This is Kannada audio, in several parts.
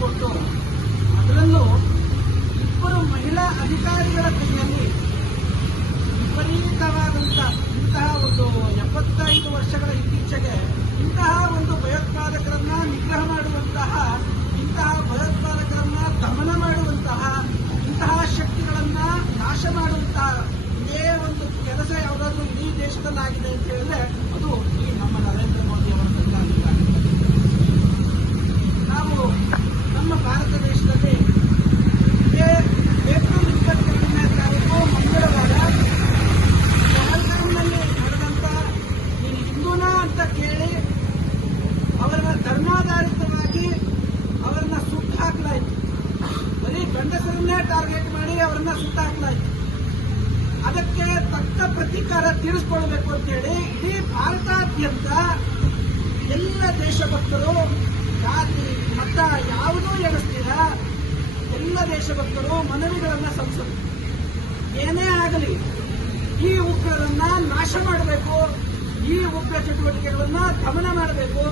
ಕೊಟ್ಟು ಅದರಲ್ಲೂ ಇಬ್ಬರು ಮಹಿಳಾ ಅಧಿಕಾರಿಗಳ ಕೈಯಲ್ಲಿ ವಿಪರೀತವಾದಂತಹ ಇಂತಹ ಒಂದು ಎಪ್ಪತ್ತೈದು ವರ್ಷಗಳ ಹಿಂದೆ ದೇಶಭಕ್ತರು ಜಾತಿ, ಮತ ಯಾವುದೂ ಎಣಿಸ್ತೀರ ಎಲ್ಲ ದೇಶಭಕ್ತರು ಮನವಿಗಳನ್ನ ಸಂಸದ ಏನೇ ಆಗಲಿ, ಈ ಉಗ್ರರನ್ನ ನಾಶ ಮಾಡಬೇಕು. ಈ ಉಗ್ರ ಚಟುವಟಿಕೆಗಳನ್ನ ದಮನ ಮಾಡಬೇಕು.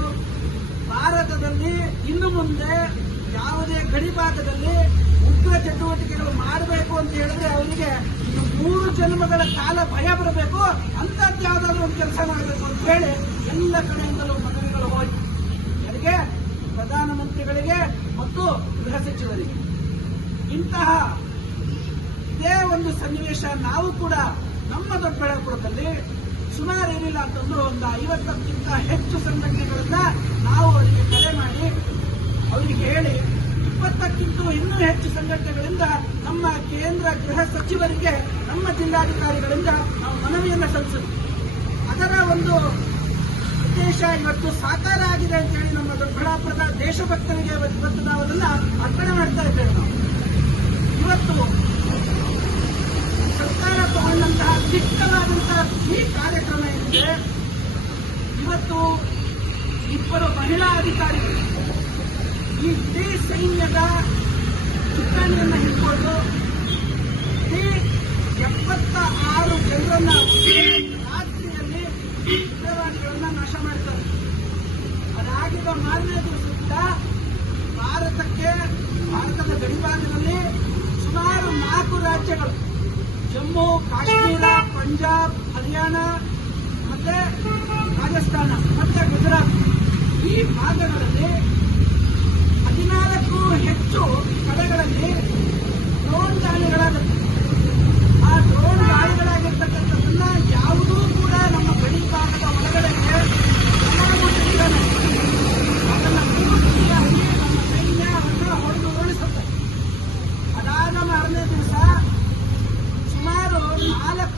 ಭಾರತದಲ್ಲಿ ಇನ್ನು ಮುಂದೆ ಯಾವುದೇ ಗಡಿ ಭಾಗದಲ್ಲಿ ಉಗ್ರ ಚಟುವಟಿಕೆಗಳು ಮಾಡಬೇಕು ಅಂತ ಹೇಳಿದ್ರೆ ಅವರಿಗೆ ಮೂರು ಜನ್ಮಗಳ ಕಾಲ ಭಯ ಬರಬೇಕು. ಅಂತದ್ದು ಯಾವುದಾದ್ರು ಒಂದು ಕೆಲಸ ಮಾಡಬೇಕು ಅಂತ ಹೇಳಿ ಎಲ್ಲ ಕಡೆಯಿಂದಲೂ ಪ್ರಧಾನಮಂತ್ರಿಗಳಿಗೆ ಮತ್ತು ಗೃಹ ಸಚಿವರಿಗೆ. ಇಂತಹ ಇದೇ ಒಂದು ಸನ್ನಿವೇಶ ನಾವು ಕೂಡ ನಮ್ಮ ದೊಡ್ಡಬಳ್ಳಾಪುರದಲ್ಲಿ ಸುಮಾರು ಏನಿಲ್ಲ ಅಂತಂದ್ರೆ ಒಂದು ಐವತ್ತಕ್ಕಿಂತ ಹೆಚ್ಚು ಸಂಘಟನೆಗಳನ್ನ ನಾವು ಅವರಿಗೆ ಕರೆ ಮಾಡಿ, ಅವರಿಗೆ ಹೇಳಿ ಇಪ್ಪತ್ತಕ್ಕಿಂತ ಇನ್ನೂ ಹೆಚ್ಚು ಸಂಘಟನೆಗಳಿಂದ ನಮ್ಮ ಕೇಂದ್ರ ಗೃಹ ಸಚಿವರಿಗೆ, ನಮ್ಮ ಜಿಲ್ಲಾಧಿಕಾರಿಗಳಿಂದ ನಾವು ಮನವಿಯನ್ನು ಸಲ್ಲಿಸಿದ್ವಿ ಅದರ ಒಂದು ಉದ್ದೇಶ ಇವತ್ತು ಸಾಕಾರ ಆಗಿದೆ ಅಂತ ಹೇಳಿ ನಮ್ಮ ದೊಡ್ಡಬಳ್ಳಾಪುರದ ದೇಶಭಕ್ತನಿಗೆ ಇವತ್ತು ನಾವು ಅದನ್ನ ಅರ್ಪಣೆ ಮಾಡ್ತಾ ಇದ್ದೇವೆ ಇವತ್ತು ಸರ್ಕಾರ ತಗೊಂಡಂತಹ ಚಿಕ್ಕವಾದಂತಹ ಈ ಕಾರ್ಯಕ್ರಮ ಏನಿದೆ, ಇವತ್ತು ಇಬ್ಬರು ಮಹಿಳಾ ಅಧಿಕಾರಿಗಳು ಈ ಸೈನ್ಯದ ಚುಕ್ಕಾಣಿಯನ್ನ ಹಿಡ್ಕೊಂಡು જમ્મુ કાશ્મીર પંજાબ હરિયાણા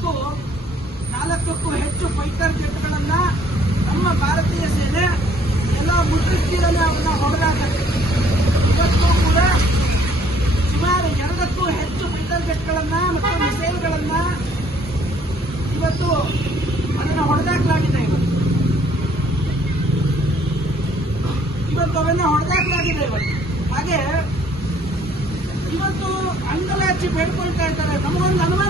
ನಾಲ್ಕು, ನಾಲ್ಕಕ್ಕೂ ಹೆಚ್ಚು ಫೈಟರ್ ಜೆಟ್ಗಳನ್ನ ನಮ್ಮ ಭಾರತೀಯ ಸೇನೆ ಎಲ್ಲ ಮುದ್ರಿಸ್ತಿರಲ್ಲೇ ಅವನ್ನ ಹೊಡೆದಾಕತ್ತೆ ಇವತ್ತು ಕೂಡ ಸುಮಾರು ಎರಡಕ್ಕೂ ಹೆಚ್ಚು ಫೈಟರ್ ಜೆಟ್ಗಳನ್ನ ಮತ್ತು ಮಿಸೈಲ್ಗಳನ್ನ ಇವತ್ತು ಅದನ್ನು ಹೊಡೆದಾಕಲಾಗಿದೆ. ಇವತ್ತು ಇವತ್ತು ಅವನ್ನ ಹೊಡೆದಾಕಲಾಗಿದೆ ಇವತ್ತು. ಹಾಗೆ ಇವತ್ತು ಅಂಗಲಾಚಿ ಬೇಡ್ಕೊಳ್ತಾ ಇದ್ದಾರೆ. ನಮಗೊಂದು ಅನುಮಾನ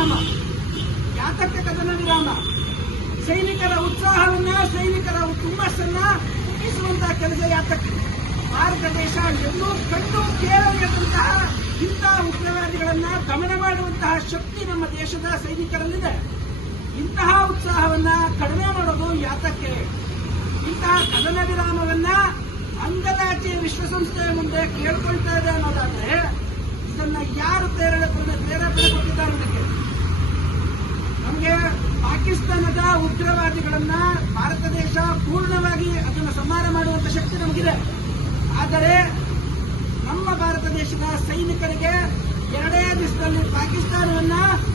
ವಿರಾಮ. ಯಾತಕ್ಕೆ ಕದನ ವಿರಾಮ? ಸೈನಿಕರ ಉತ್ಸಾಹವನ್ನ, ಸೈನಿಕರ ಹುಮ್ಮಸ್ಸನ್ನ ಮುಗಿಸುವಂತಹ ಕೆಲಸ ಯಾತಕ್ಕೆ? ಭಾರತ ದೇಶ ಎಲ್ಲೂ ಕಂಡು ಕೇಳದಂತಹ ಇಂತಹ ಉಗ್ರವಾದಿಗಳನ್ನ ದಮನ ಮಾಡುವಂತಹ ಶಕ್ತಿ ನಮ್ಮ ದೇಶದ ಸೈನಿಕರಲ್ಲಿದೆ. ಇಂತಹ ಉತ್ಸಾಹವನ್ನ ಕಡಿಮೆ ಮಾಡೋದು ಯಾತಕ್ಕೆ? ಇಂತಹ ಕದನ ವಿರಾಮವನ್ನ ಅಂಗದಾಚೆ ವಿಶ್ವಸಂಸ್ಥೆಯ ಮುಂದೆ ಕೇಳ್ಕೊಳ್ತಾ ಇದೆ ಅನ್ನೋದಾದ್ರೆ, ಇದನ್ನ ಯಾರು ಪ್ರೇರಣೆ ಪ್ರೇರೇಪಣೆ ಕೊಟ್ಟಿದ್ದಾರೆ ಇದಕ್ಕೆ ನಮಗೆ ಪಾಕಿಸ್ತಾನದ ಉಗ್ರವಾದಿಗಳನ್ನ ಭಾರತ ದೇಶ ಪೂರ್ಣವಾಗಿ ಅದನ್ನು ಸಂಹಾರ ಮಾಡುವಂತ ಆದರೆ ನಮ್ಮ ಭಾರತ ದೇಶದ ಸೈನಿಕರಿಗೆ ಎರಡೇ ದಿವಸದಲ್ಲಿ ಪಾಕಿಸ್ತಾನವನ್ನ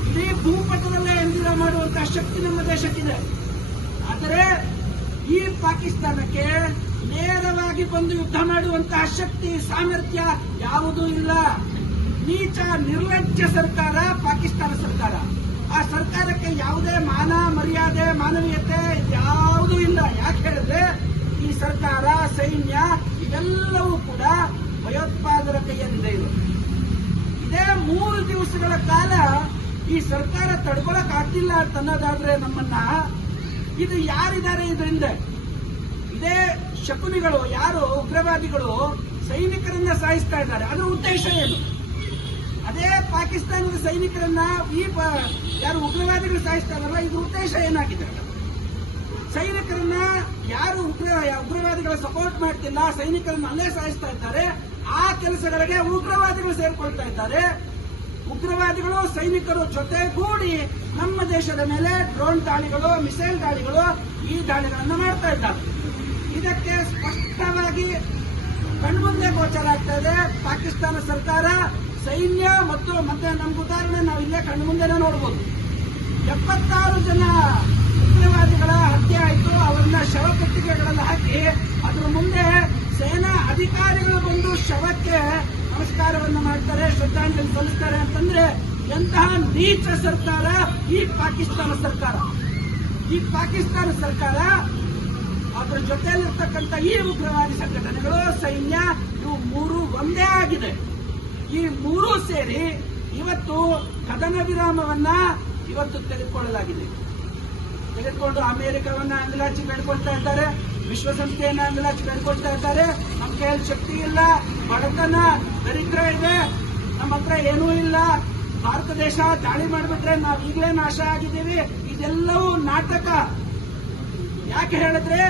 ಇಡೀ ಭೂಪಟದಲ್ಲೇ ಎಂದಿರ ಮಾಡುವಂತಹ ಶಕ್ತಿ ನಮ್ಮ ದೇಶಕ್ಕಿದೆ. ಆದರೆ ಈ ಪಾಕಿಸ್ತಾನಕ್ಕೆ ನೇರವಾಗಿ ಬಂದು ಯುದ್ಧ ಮಾಡುವಂತಹ ಶಕ್ತಿ, ಸಾಮರ್ಥ್ಯ ಯಾವುದೂ ಇಲ್ಲ. ನೀಚ, ನಿರ್ಲಜ್ಜ ಸರ್ಕಾರ ಪಾಕಿಸ್ತಾನ ಸರ್ಕಾರ. ಆ ಸರ್ಕಾರಕ್ಕೆ ಯಾವುದೇ ಮಾನ ಮರ್ಯಾದೆ, ಮಾನವೀಯತೆ ಯಾವುದೂ ಇಲ್ಲ. ಯಾಕೆ ಹೇಳಿದ್ರೆ ಸರ್ಕಾರ, ಸೈನ್ಯ ಇವೆಲ್ಲವೂ ಕೂಡ ಭಯೋತ್ಪಾದರ ಕೈಯಲ್ಲಿದೆ ಇದು. ಇದೇ ಮೂರು ದಿವಸಗಳ ಕಾಲ ಈ ಸರ್ಕಾರ ತಡ್ಕೊಳಕ್ ಆಗ್ತಿಲ್ಲ ತನ್ನದಾದ್ರೆ ನಮ್ಮನ್ನ ಇದು ಯಾರಿದ್ದಾರೆ ಇದರಿಂದ? ಇದೇ ಶಕುನಿಗಳು, ಯಾರು ಉಗ್ರವಾದಿಗಳು ಸೈನಿಕರನ್ನ ಸಾಯಿಸ್ತಾ ಇದ್ದಾರೆ. ಅದರ ಉದ್ದೇಶ ಏನು? ಅದೇ ಪಾಕಿಸ್ತಾನದ ಸೈನಿಕರನ್ನ ಈ ಯಾರು ಉಗ್ರವಾದಿಗಳು ಸಾಯಿಸ್ತಾ ಇದಾರಲ್ಲ ಇದ್ರ ಉದ್ದೇಶ ಏನಾಗಿದೆ? ಸೈನಿಕರನ್ನ ಯಾರು ಉಗ್ರ, ಉಗ್ರವಾದಿಗಳ ಸಪೋರ್ಟ್ ಮಾಡ್ತಿಲ್ಲ, ಸೈನಿಕರನ್ನ ಅಲ್ಲೇ ಸಾಯಿಸ್ತಾ ಇದ್ದಾರೆ, ಆ ಕೆಲಸಗಳಿಗೆ ಉಗ್ರವಾದಿಗಳು ಸೇರ್ಕೊಳ್ತಾ ಇದ್ದಾರೆ. ಉಗ್ರವಾದಿಗಳು, ಸೈನಿಕರು ಜೊತೆಗೂಡಿ ನಮ್ಮ ದೇಶದ ಮೇಲೆ ಡ್ರೋನ್ ದಾಳಿಗಳು ಮಿಸೈಲ್ ದಾಳಿಗಳು ಈ ದಾಳಿಗಳನ್ನು ಮಾಡ್ತಾ ಇದ್ದಾರೆ. ಇದಕ್ಕೆ ಸ್ಪಷ್ಟವಾಗಿ ಕಣ್ಮುಂದೆ ಗೋಚರ ಆಗ್ತಾ ಇದೆ. ಪಾಕಿಸ್ತಾನ ಸರ್ಕಾರ ಸೈನ್ಯ ಮತ್ತು ಮತ್ತೆ ನಮ್ಗೆ ಉದಾಹರಣೆ ನಾವು ಇಲ್ಲೇ ಕಣ್ಮುಂದೆನೇ ನೋಡಬಹುದು ಎಪ್ಪತ್ತಾರು ಜನ ಉಗ್ರವಾದಿಗಳ ಹತ್ಯೆ ಆಯಿತು. ಅವರನ್ನ ಶವಪೆಟ್ಟಿಗೆಗಳಲ್ಲಿ ಹಾಕಿ, ಅದ್ರ ಮುಂದೆ ಸೇನಾ ಅಧಿಕಾರಿಗಳು ಬಂದು ಶವಕ್ಕೆ ನಮಸ್ಕಾರವನ್ನು ಮಾಡ್ತಾರೆ, ಶ್ರದ್ಧಾಂಜಲಿ ಸಲ್ಲಿಸ್ತಾರೆ ಅಂತಂದ್ರೆ ಎಂತಹ ನೀಚ ಸರ್ಕಾರ ಈ ಪಾಕಿಸ್ತಾನ ಸರ್ಕಾರ. ಈ ಪಾಕಿಸ್ತಾನ ಸರ್ಕಾರ ಅದರ ಜೊತೆಯಲ್ಲಿರ್ತಕ್ಕಂಥ ಈ ಉಗ್ರವಾದಿ ಸಂಘಟನೆಗಳು, ಸೈನ್ಯ, ಇವು ಮೂರು ಒಂದೇ ಆಗಿದೆ. ಈ ಮೂರೂ ಸೇರಿ ಇವತ್ತು ಕದನ ವಿರಾಮವನ್ನ ಇವತ್ತು ತೆಗೆದುಕೊಳ್ಳಲಾಗಿದೆ. ತೆಗೆದುಕೊಂಡು ಅಮೆರಿಕವನ್ನ ಅಂಗಲಾಚಿ ಬೇಡ್ಕೊಳ್ತಾ ಇದ್ದಾರೆ, ವಿಶ್ವಸಂಸ್ಥೆಯನ್ನ ಅಂಗಲಾಚಿ ಬೇಡ್ಕೊಳ್ತಾ ಇದ್ದಾರೆ. ನಮ್ಮ ಕೈಯಲ್ಲಿ ಶಕ್ತಿ ಇಲ್ಲ, ಬಡತನ ದರಿದ್ರ ಇದೆ ನಮ್ಮ ಹತ್ರ ಏನೂ ಇಲ್ಲ. ಭಾರತ ದೇಶ ದಾಳಿ ಮಾಡಿಬಿಟ್ರೆ ನಾವು ಈಗಲೇ ನಾಶ ಆಗಿದ್ದೀವಿ. ಇದೆಲ್ಲವೂ ನಾಟಕ. ಯಾಕೆ ಹೇಳಿದ್ರೆ,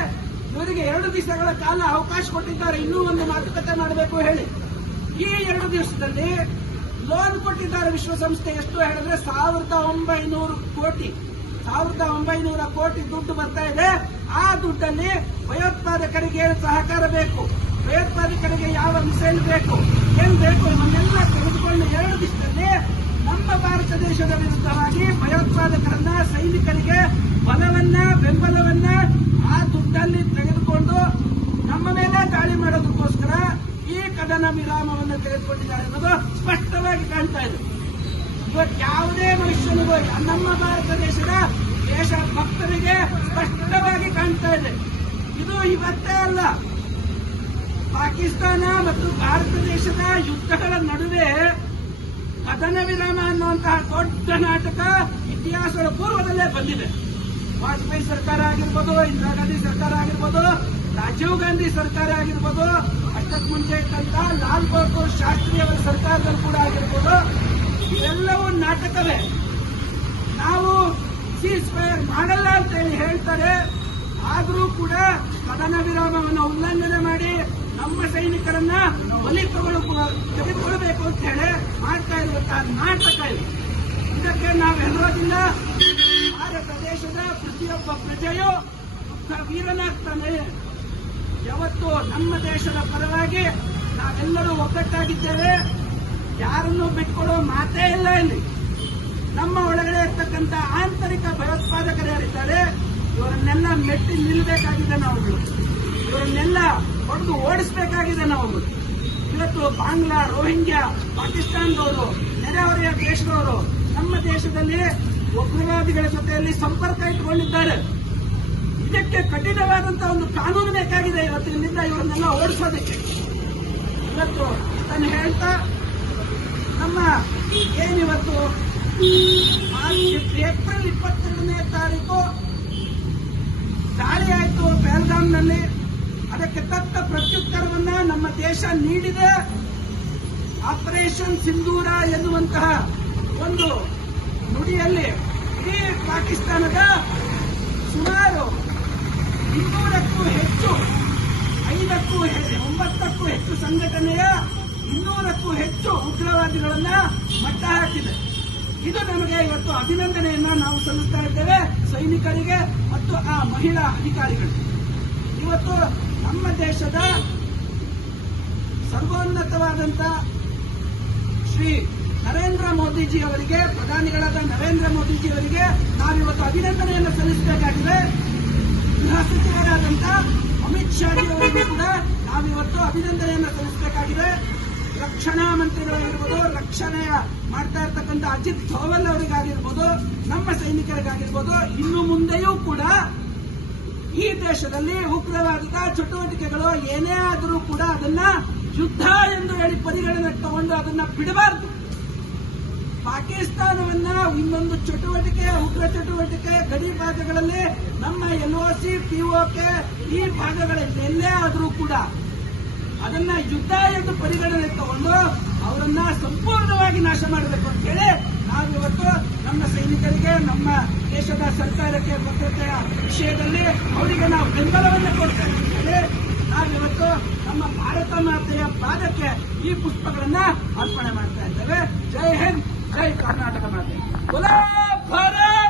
ಇವರಿಗೆ ಎರಡು ದಿವಸಗಳ ಕಾಲ ಅವಕಾಶ ಕೊಟ್ಟಿದ್ದಾರೆ. ಇನ್ನೂ ಒಂದು ಮಾತುಕತೆ ಮಾಡಬೇಕು ಹೇಳಿ. ಈ ಎರಡು ದಿವಸದಲ್ಲಿ ಲೋನ್ ಕೊಟ್ಟಿದ್ದಾರೆ ವಿಶ್ವಸಂಸ್ಥೆ. ಎಷ್ಟು ಹೇಳಿದ್ರೆ, ಸಾವಿರದ ಒಂಬೈನೂರು ಕೋಟಿ. ಸಾವಿರದ ಒಂಬೈನೂರ ಕೋಟಿ ದುಡ್ಡು ಬರ್ತಾ ಇದೆ. ಆ ದುಡ್ಡಲ್ಲಿ ಭಯೋತ್ಪಾದಕರಿಗೆ ಸಹಕಾರ ಬೇಕು? ಭಯೋತ್ಪಾದಕರಿಗೆ ಯಾವ ಮಿಸೈಲ್ ಬೇಕು? ಏನ್ ಬೇಕು? ನಮ್ಮೆಲ್ಲ ತೆಗೆದುಕೊಂಡು ಎರಡು ದಿವಸದಲ್ಲಿ ನಮ್ಮ ಭಾರತ ದೇಶದ ವಿರುದ್ಧವಾಗಿ ಭಯೋತ್ಪಾದಕರನ್ನ, ಸೈನಿಕರಿಗೆ ಬಲವನ್ನ, ಬೆಂಬಲವನ್ನ ಆ ದುಡ್ಡಲ್ಲಿ ತೆಗೆದುಕೊಂಡು ನಮ್ಮ ಮೇಲೆ ದಾಳಿ ಮಾಡೋದಕ್ಕೋಸ್ಕರ ಈ ಕದನ ವಿರಾಮವನ್ನು ತೆಗೆದುಕೊಂಡಿದ್ದಾರೆ ಅನ್ನೋದು ಸ್ಪಷ್ಟವಾಗಿ ಕಾಣ್ತಾ ಇದೆ. ಇವತ್ತು ಯಾವುದೇ ಮನುಷ್ಯನಿಗೂ ನಮ್ಮ ಭಾರತ ದೇಶದ ದೇಶ ಭಕ್ತರಿಗೆ ಸ್ಪಷ್ಟವಾಗಿ ಕಾಣ್ತಾ ಇದೆ. ಇದು ಇವತ್ತೇ ಅಲ್ಲ. ಪಾಕಿಸ್ತಾನ ಮತ್ತು ಭಾರತ ದೇಶದ ಯುದ್ಧಗಳ ನಡುವೆ ಕದನ ವಿರಾಮ ಅನ್ನುವಂತಹ ದೊಡ್ಡ ನಾಟಕ ಇತಿಹಾಸದ ಪೂರ್ವದಲ್ಲೇ ಬಂದಿದೆ. ವಾಜಪೇಯಿ ಸರ್ಕಾರ ಆಗಿರ್ಬೋದು, ಇಂದಿರಾ ಗಾಂಧಿ ಸರ್ಕಾರ ಆಗಿರ್ಬೋದು, ರಾಜೀವ್ ಗಾಂಧಿ ಸರ್ಕಾರ ಆಗಿರ್ಬೋದು, ಅಷ್ಟಕ್ಕೆ ಮುಂಚೆ ಇದ್ದಂತಹ ಲಾಲ್ ಬಹದ್ದೂರ್ ಶಾಸ್ತ್ರಿ ಅವರ ಸರ್ಕಾರದಲ್ಲಿ ಕೂಡ ಆಗಿರ್ಬೋದು ಇವೆಲ್ಲವೂ ನಾಟಕವೇ ನಾವು ಸೀಸ್ ಫೈರ್ ಮಾಡಲ್ಲ ಅಂತ ಹೇಳಿ ಹೇಳ್ತಾರೆ. ಆದರೂ ಕೂಡ ಕದನ ವಿರಾಮವನ್ನು ಉಲ್ಲಂಘನೆ ಮಾಡಿ ನಮ್ಮ ಸೈನಿಕರನ್ನ ಬಲಿ ತೆಗೆದುಕೊಳ್ಬೇಕು ಅಂತ ಹೇಳಿ ಮಾಡ್ತಾ ಇರುವಂತಹ ನಾಟಕ ಇದೆ. ಇದಕ್ಕೆ ನಾವು ಹೆದರೋದಿಲ್ಲ. ಪ್ರದೇಶದ ದೇಶದ ಪ್ರತಿಯೊಬ್ಬ ಪ್ರಜೆಯು ವೀರನಾಗ್ತಾನೆ. ಯಾವತ್ತು ನಮ್ಮ ದೇಶದ ಪರವಾಗಿ ನಾವೆಲ್ಲರೂ ಒಗ್ಗಟ್ಟಾಗಿದ್ದೇವೆ. ಯಾರನ್ನು ಬಿಟ್ಕೊಡೋ ಮಾತೇ ಇಲ್ಲ ಇಲ್ಲಿ. ನಮ್ಮ ಒಳಗಡೆ ಇರ್ತಕ್ಕಂಥ ಆಂತರಿಕ ಭಯೋತ್ಪಾದಕರು ಯಾರಿದ್ದಾರೆ, ಇವರನ್ನೆಲ್ಲ ಮೆಟ್ಟಿ ನಿಲ್ಲಬೇಕಾಗಿದೆ ನಾವು. ಇವರನ್ನೆಲ್ಲ ಹೊಡೆದು ಓಡಿಸಬೇಕಾಗಿದೆ ನಾವು. ಇವತ್ತು ಬಾಂಗ್ಲಾ, ರೋಹಿಂಗ್ಯಾ, ಪಾಕಿಸ್ತಾನದವರು, ನೆರೆಹೊರೆಯ ದೇಶದವರು ನಮ್ಮ ದೇಶದಲ್ಲಿ ಉಗ್ರವಾದಿಗಳ ಜೊತೆಯಲ್ಲಿ ಸಂಪರ್ಕ ಇಟ್ಟುಕೊಂಡಿದ್ದಾರೆ. ಇದಕ್ಕೆ ಕಠಿಣವಾದಂತಹ ಒಂದು ಕಾನೂನು ಬೇಕಾಗಿದೆ ಇವತ್ತಿನಿಂದ ಇವರನ್ನೆಲ್ಲ ಓಡಿಸೋದಕ್ಕೆ. ಇವತ್ತು ನಾನು ಹೇಳ್ತಾ, ನಮ್ಮ ಏನಿವತ್ತು ಏಪ್ರಿಲ್ ಇಪ್ಪತ್ತೆರಡನೇ ತಾರೀಕು. ದಾಳಿ ಆಯಿತು ಪಹಲ್ಗಾಮ್ನಲ್ಲಿ ಅದಕ್ಕೆ ತಕ್ಕ ಪ್ರತ್ಯುತ್ತರವನ್ನ ನಮ್ಮ ದೇಶ ನೀಡಿದೆ. ಆಪರೇಷನ್ ಸಿಂಧೂರ ಎನ್ನುವಂತಹ ಒಂದು ನುಡಿಯಲ್ಲಿ ಇಡೀ ಪಾಕಿಸ್ತಾನದ ಸುಮಾರು ಇನ್ನೂರಕ್ಕೂ ಹೆಚ್ಚು, ಐದಕ್ಕೂ ಒಂಬತ್ತಕ್ಕೂ ಹೆಚ್ಚು ಸಂಘಟನೆಯ ಇನ್ನೂರಕ್ಕೂ ಹೆಚ್ಚು ಉಗ್ರವಾದಿಗಳನ್ನ ಮಟ್ಟ ಹಾಕಿದೆ. ಇದು ನಮಗೆ ಇವತ್ತು ಅಭಿನಂದನೆಯನ್ನ ನಾವು ಸಲ್ಲಿಸ್ತಾ ಇದ್ದೇವೆ ಸೈನಿಕರಿಗೆ ಮತ್ತು ಆ ಮಹಿಳಾ ಅಧಿಕಾರಿಗಳಿಗೆ ಇವತ್ತು ನಮ್ಮ ದೇಶದ ಸರ್ವೋನ್ನತವಾದಂತ ಶ್ರೀ ನರೇಂದ್ರ ಮೋದಿಜಿ ಅವರಿಗೆ, ಪ್ರಧಾನಿಗಳಾದ ನರೇಂದ್ರ ಮೋದಿಜಿ ಅವರಿಗೆ ನಾವಿವತ್ತು ಅಭಿನಂದನೆಯನ್ನು ಸಲ್ಲಿಸಬೇಕಾಗಿದೆ. ಗೃಹ ಸಚಿವರಾದಂತಹ ಅಮಿತ್ ಶಾ ಅವರಿಗೂ ಕೂಡ ನಾವಿವತ್ತು ಅಭಿನಂದನೆಯನ್ನು ಸಲ್ಲಿಸಬೇಕಾಗಿದೆ. ರಕ್ಷಣಾ ಮಂತ್ರಿಗಳಾಗಿರ್ಬೋದು, ರಕ್ಷಣೆಯ ಮಾಡ್ತಾ ಇರ್ತಕ್ಕಂಥ ಅಜಿತ್ ಧೋವಲ್ ಅವರಿಗಾಗಿರ್ಬೋದು, ನಮ್ಮ ಸೈನಿಕರಿಗಾಗಿರ್ಬೋದು, ಇನ್ನು ಮುಂದೆಯೂ ಕೂಡ ಈ ದೇಶದಲ್ಲಿ ಉಗ್ರವಾದದ ಚಟುವಟಿಕೆಗಳು ಏನೇ ಆದರೂ ಕೂಡ ಅದನ್ನ ಯುದ್ಧ ಎಂದು ಹೇಳಿ ಪರಿಗಣನೆ ತಗೊಂಡು ಅದನ್ನ ಬಿಡಬಾರದು. ಪಾಕಿಸ್ತಾನವನ್ನ ಇನ್ನೊಂದು ಚಟುವಟಿಕೆ, ಉಗ್ರ ಚಟುವಟಿಕೆ, ಗಡಿ ಭಾಗಗಳಲ್ಲಿ ನಮ್ಮ ಎಲ್ಒಸಿ ಪಿಒಕೆ ಈ ಭಾಗಗಳಲ್ಲಿ ಎಲ್ಲೇ ಆದರೂ ಕೂಡ ಅದನ್ನ ಯುದ್ಧ ಎಂದು ಪರಿಗಣನೆ ಅವರನ್ನ ಸಂಪೂರ್ಣವಾಗಿ ನಾಶ ಮಾಡಬೇಕು ಅಂತ ಹೇಳಿ ನಾವಿವತ್ತು ನಮ್ಮ ಸೈನಿಕರಿಗೆ, ನಮ್ಮ ದೇಶದ ಸರ್ಕಾರಕ್ಕೆ ಭದ್ರತೆಯ ವಿಷಯದಲ್ಲಿ ಅವರಿಗೆ ನಾವು ಬೆಂಬಲವನ್ನು ಕೊಡ್ತೇವೆ ಅಂತ ಹೇಳಿ ನಾವಿವತ್ತು ನಮ್ಮ ಭಾರತ ಮಾತೆಯ ಪಾದಕ್ಕೆ ಈ ಪುಷ್ಪಗಳನ್ನ ಅರ್ಪಣೆ ಮಾಡ್ತಾ ಇದ್ದೇವೆ. ಜೈ ಹಿಂದ್, ಜೈ ಕರ್ನಾಟಕ ಮಾತೆ. बोलो